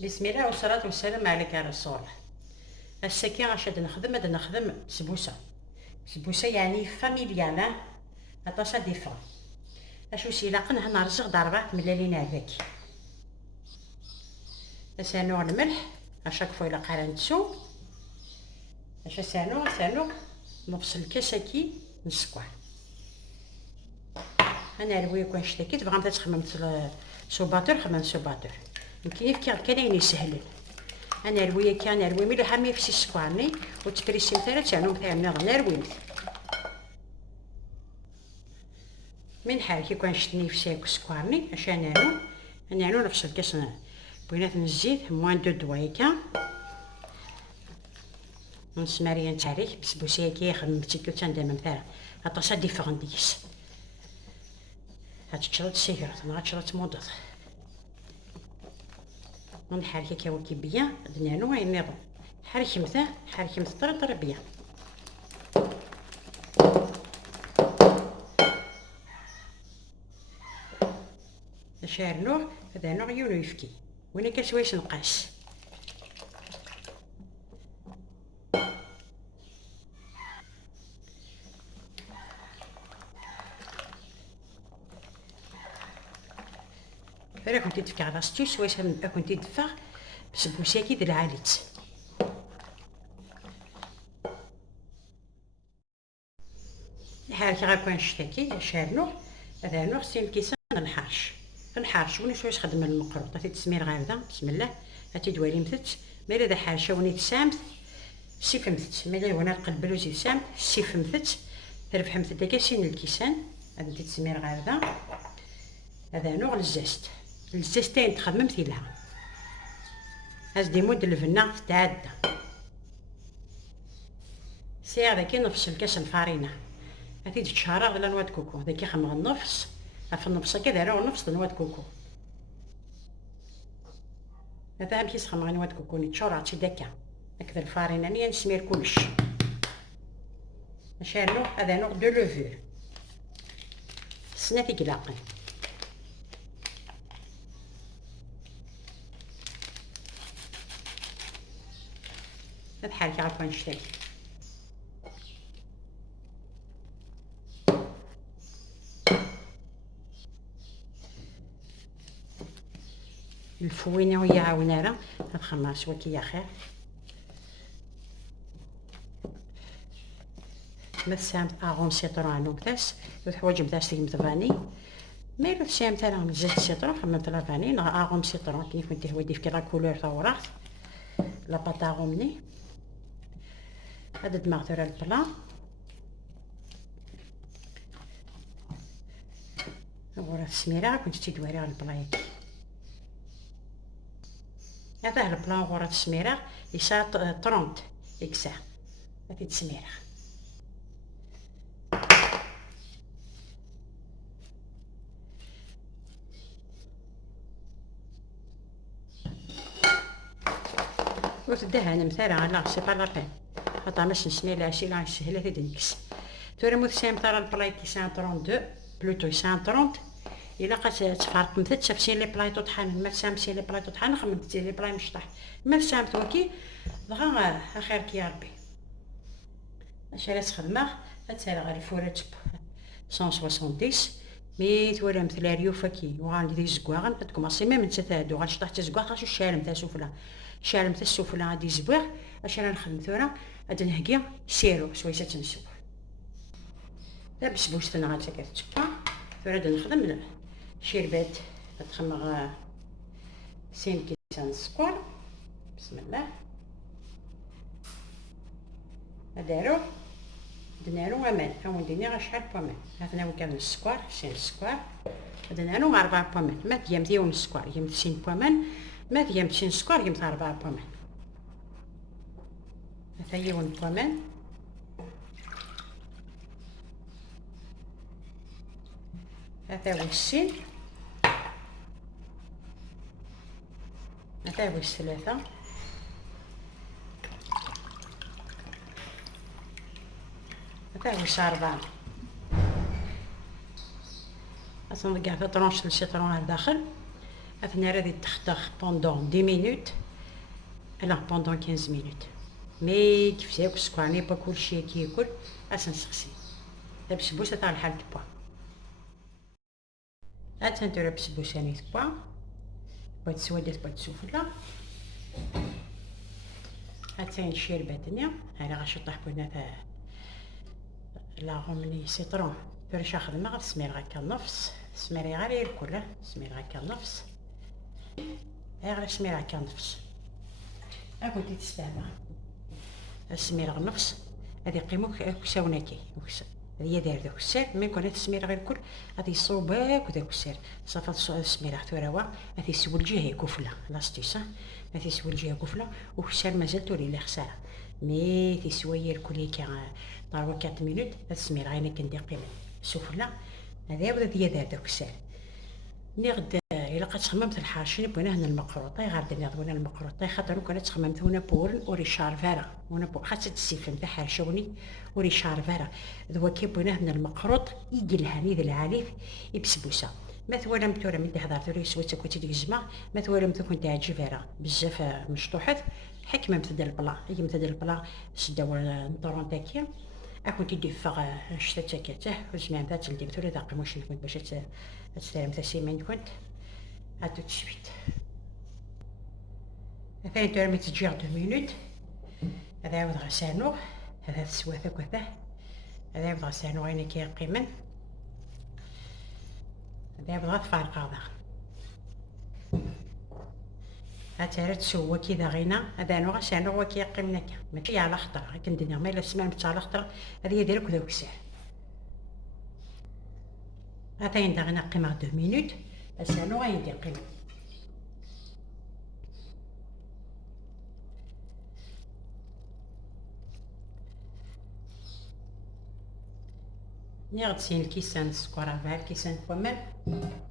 بسم الله والصلاة والسلام عليك يا رسول الله. السكين غاشد نخدم سبوسة. سبوسة يعني فاميليال اطاشا ديفون. اشو سيلاقن هنا رزق ضربات ملالين هذاك. اسانو الملح اشاك فوا الا قال نتسو. اش سانو نفصل كاسكي نسكوار. انا روي كون شتاكي تبغى انت تخمم سوباتور خمم سوباتور. يمكن كاين يسهل. انا روي كان روي ملي حامي في السكوارني وتبريسي مثلا تاعو تاعنا نروي من حال كي كان شتني في ساك سكوارني عشان نعلو نفس الكاس بينات من الزيت موان دو دوايكا نسماريا تاريخ بسبوسيه كي خدمتي كنت تندم مثلا اطاسا ديفيرون ديس هاتشرط سيغرت انا هاتشرط مودط من حال كي كاوكي بيا دنانو اي نظام حركمت طر بيا شارنوه هذا نوع يونو يفكي وين كسويس نقاس فلا كنت تفكي على ستيوس ويش كنت تدفع بسبوسيكي د العاليت الحال كي غنكون نشتكي شارنوه هذا نوع سين كيسان الحارش وني شويش خدم المقروط هاتي تسمير غابده بسم الله هاتي دوالي مثت ميرا دا حارشه وني تسامت سيف مثت ميرا وانا نقلبلو زي سامت سيف مثت تربح مثت داكا سين الكيسان هادي تسمير غابده هذا نوع الزاستين تخممت لها هاز دي مود الفنا تعدى سير داكي نفس الكاس الفارينه هاتي تشهر على نواد كوكو داكي خمغ النفس في النفس كذا راه نفس نواد كوكو هذا كيس خمغ نواد كوكو نتشور عطي داكا هكذا الفارينه ني نسمير كلش شانو هذا نوع دو لوفور سناتي قلاقن بحال كي غنكون نشتاكي الفوينه وهي عاوناره نخمر شويه كي خير مثلا اغوم سيترون وكاس الحوايج نتاع سيمت فاني ميرو تشام تاع زيت سيترون خممت لا فاني اغوم سيترون كيف كنت هو يدير كي لا كولور تاع وراث لا باطا غومني هذا دماغ البلا ورا السميره كنت تدواري على البلايك هذا البلان ورا السميره يسا 30 اكسا هذه السميره وتدهن مثلا لا سي با لا بين خاطر باش نسمي لها شي لا سهله تدنكس توري موسام تاع البلايك يسا 32 بلوتو يسا 30 الا قات تفارق مثل تشافسين لي بلايطو طحان ما تسامسين لي بلايطو طحان خممتي لي بلاي مشطح ما سامت وكي بغا اخيرك يا ربي اش علاش خدمه هاتسالى غير الفورات 170 مي تورا مثل ريوفا كي وغادي دي زكواغن تكوماسي ميم نتا غاشطح تا زكواغ غاش الشارم تاع سفله الشارم تاع السفله غادي زبوغ اش انا نخدم ثورا هاد نهكي سيرو سويسه تنسو لا بسبوسه غادي كتشبا ثورا نخدم شيربات تخمغ سين كيسان السكر بسم الله دارو دنارو امان هاون ديني غا شحال بومان هاثنا وكان السكر سين السكر دنارو 4 بومان ما ديام ديون السكر يم سين بومان ما ديام سين السكر يم 4 بومان هذا يون بومان هذا هو السين هذا هو الثلاثة هذا هو الشاربان أصلا كاع في طرونش السيترون داخل اثنا راه تخطخ بوندون 10 مينوت لا بوندون 15 مينوت. مي كيف ياكل السكر ني با كلشي كياكل اش نسقسي دابا البسبوسه تاع الحال تبوا ندير البسبوسه ني تبوا بغيت سوادات بغيت سفله نشير باتنيا انا غنشطح بنات لا غومني سيترون فرشا خدمه غير سمير هكا نفس سميري غير يركل سمير هكا نفس غير سمير هكا نفس كنتي تستاهل السمير غير نفس هادي قيمو كساوناكي هي داير داك السير مي كون السمير غير الكل غادي يصوبك وداك السير صافا السمير ثوراوا غادي يسول الجهه كفله لاستيس غادي يسول الجهه كفله وكسر مازال تولي لي خساره مي تيسوي الكل كي 4 مينوت السمير غير كندير قيمه سفله هذا بدا داير داك السير ني غدا الا بقات خممت الحاشي بغينا هنا المقروطه غير درنا بغينا المقروطه خاطر كانت خممت هنا بورن وري شارفارا هنا خاصها تسيفن تاع حاشوني وري شارفارا دوا كي بغينا هنا المقروط يقلها نيد العاليف يبسبوسه مثلا متورا من هضرت لي سويت كنت ديك الجمع مثلا متكون تاع جفيره بزاف مشطوحات حكمه مثل البلا هي مثل البلا شداو نطرون تاكيا كنت ديفا شتا تاكاته وجمع ذات اللي مثلا داقي واش كنت باش تستلم تسيمين كنت هاتو تشبيت ثاني ترمي تجيغ 2 مينوت هذا عاود غسانو هذا السواثه كذا هذا عاود غسانو غير كي قيمن هذا عاود غتفارق هذا هاتها تسوى كذا غينا هذا نوع غسانو هو كي قيمنك ماشي على خطر كندير ما الا سمان تاع على خطر هذه ديالك وداك الساعه هذا يندير غينا قيمه 2 مينوت غسانو غيندير قيمه ني غتسين الكيسان السكر ربع الكيسان كمان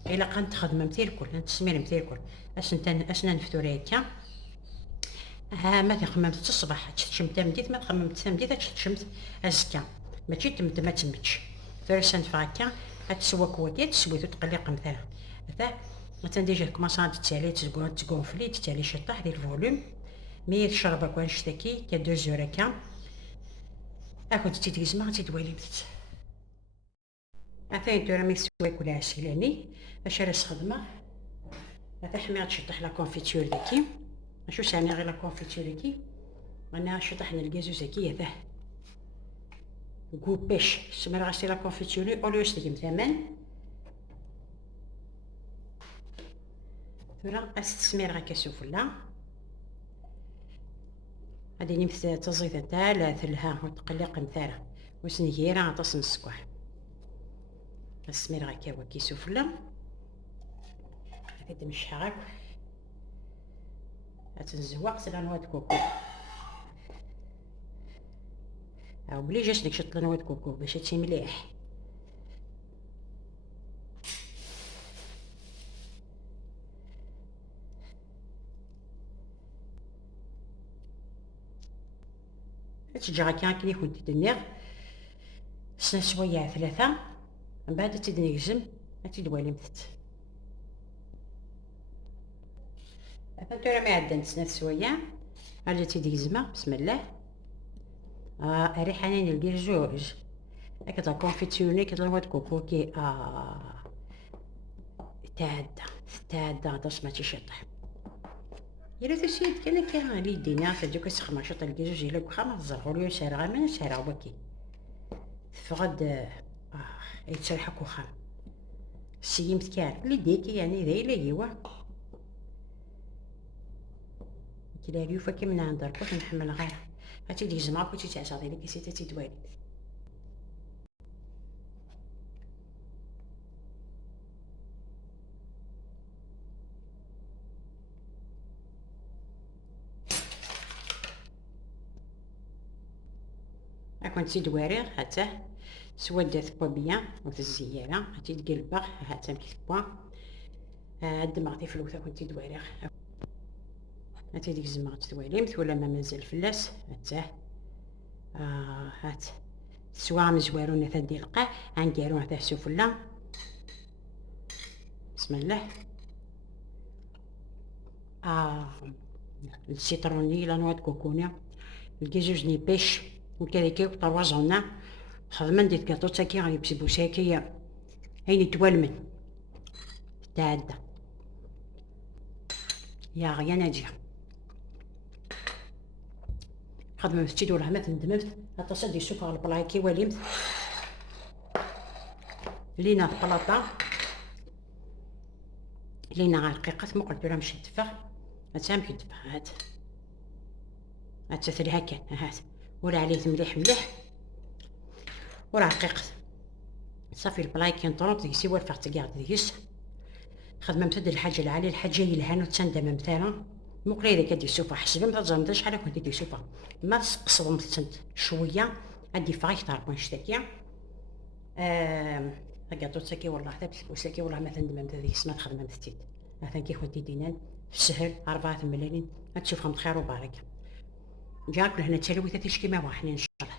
الا كانت خدمه متي الكل نتسمير متي الكل اش ننفتو هكا ما تخممت الصباح تشمت مديت ما تخممت مديت تشمت ازكا ماشي تمت ما تمتش فرسان فاكا تسوى كواتي تسوي تقلق مثلا مثلا ديجا كوماسا تالي تغونفلي تالي شطح ديال الفوليوم مي تشرب كون شتاكي كا 2 زور هكا كنت تيتيزما تيدوالي بثت مثلا دورا مي سوي كل عسيلاني باش راس خدمه هذا حمير تشطح لا كونفيتور داكي شو سامي غير لا كونفيتور داكي انا شطحنا الكازوز هكي هذا كوبيش سمر غاسي لا كونفيتور اولو ستيم ثمن ثورا استسمير هكا سفله غادي نمث تزيد تاع لا ثلها وتقلق مثلا وسنكيرا عطاس السكر السمير هكا هو كي سفله غادي نمشيها هاك غتنزوق سلا نواد كوكو او بلي جاش ديك شط نواد كوكو باش تشي مليح تجي هكا كي كنت تدنيغ سنة شويه 3 من بعد تدنيجزم تدوالي مثت فانتورا ما عندنا سنة شويه هاجي تيديزما بسم الله ريحانين نلقي جوج هكا كونفيتورني كتلوات كوكو كي تعدى عطاش ما تيشطح إلا تسيد كان كي دينا تجوك سخما شط الكي جوج إلا كخا تزرعو شارع ما شارع وكي فغد يتشرحك وخام سيمت كان اللي ديكي يعني ذا إلا يوا كلا اليوفا كي من عند ربك نحمل غير هاتي ديك جمعك وتي تعشاطي لك سيتا تيدوالي كنت تيدواري حتى سودات بوا بيان وتزياله هاتي تقلبه هاتا كي بوا الدماغ ديال فلوثه كنت تيدواري هاتي ديك الزماغ تدوالي مثولا ما مازال فلاس هاتاه هات سوا مزوارون ثا ديال القاع غنديرو حتى السفله بسم الله السيتروني، لا نوع كوكونا، الكيزوز ني بيش، وكذلك طروازونا. خدمن ديت كاطو تاكي غادي بسبوساكي أين يتوالمن تعدى يا غيا ناجي. خدمة مستيد ولا ما تندممت اتصل دي سكر البلايكي وليمت لينا البلاطة لينا رقيقة مقلت ولا مشي تفاح هاتسام كي تفاح هات تثري هكا هات ولا عليه مليح مليح ورقيقة صافي البلايكي نطرط ديكسي والفاق تقعد ديكس. خدمة متد الحاجة العالية الحاجة يلهانو تسندم مثلا مقليلة كدي سوفا حسب ما تزرمت شحال كنت دي سوفا ما تسقصهم تسند شوية عندي فايك تعرفون شتاكيا قاطو تساكي والله حتى بسبوساكي والله مثلا دما هذيك السنة خدمة مستيد مثلا كي كنت دينان في السهل 4 ملايين تشوفهم بخير وبركة. جاك لهنا تسالوي تشكي ما واحد ان شاء الله.